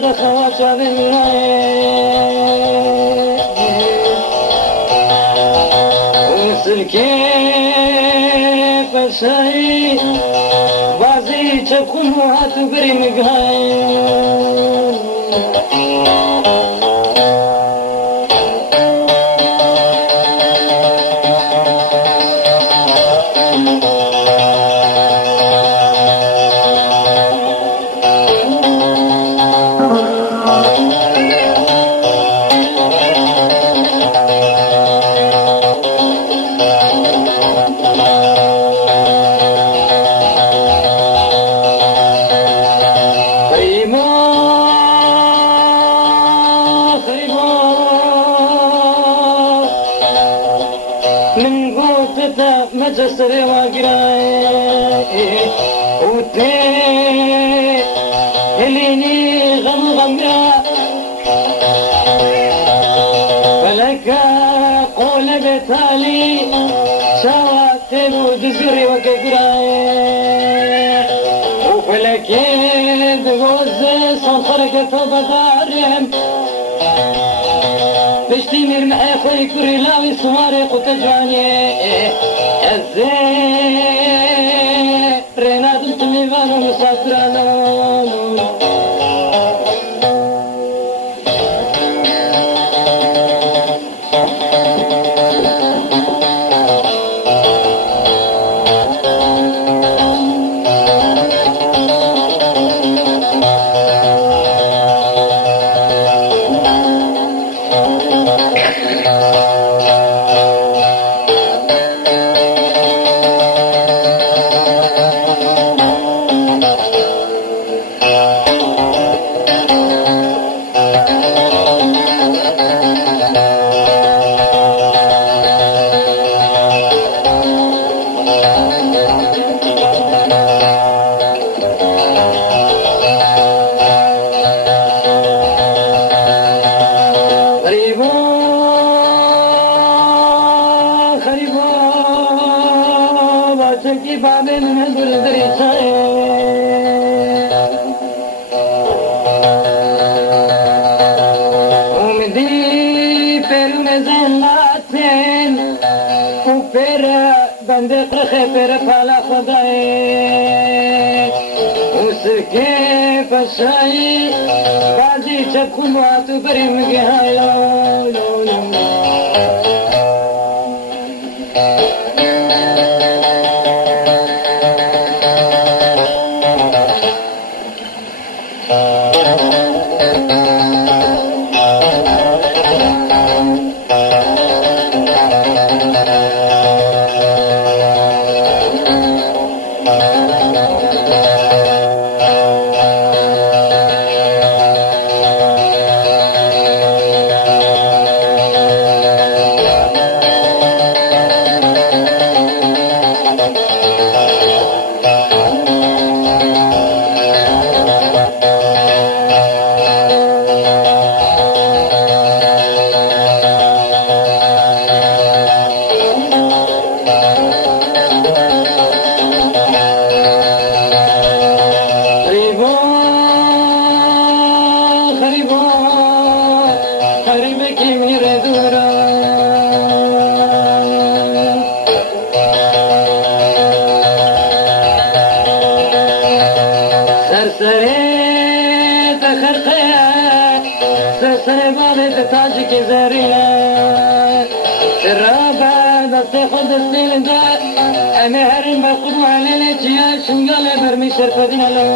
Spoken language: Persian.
برد خواهد سلكي فشاي بازي تكون هاتو بريم قهاي من قوتتا مجسر وقراي وتي هليني غم يا فلك قول بتالي شواتب ودزري وقراي وفلك دغوز صنخرك تبدارهم بشتيمير معي خوي كوري لاوي سواري قتجاني الزين رينادم تميبانو مسافرانو بابن من دل دريساي ومدي بيرو نزلاتين وبير بندق رخي بير فالا خداي وسكي فشاي بازي تكون واتو بريم جهاي تاج کی زرینا شرابا دست خود دل دا انا هرم بقدو على جیا شنگال برمی شرفدین لو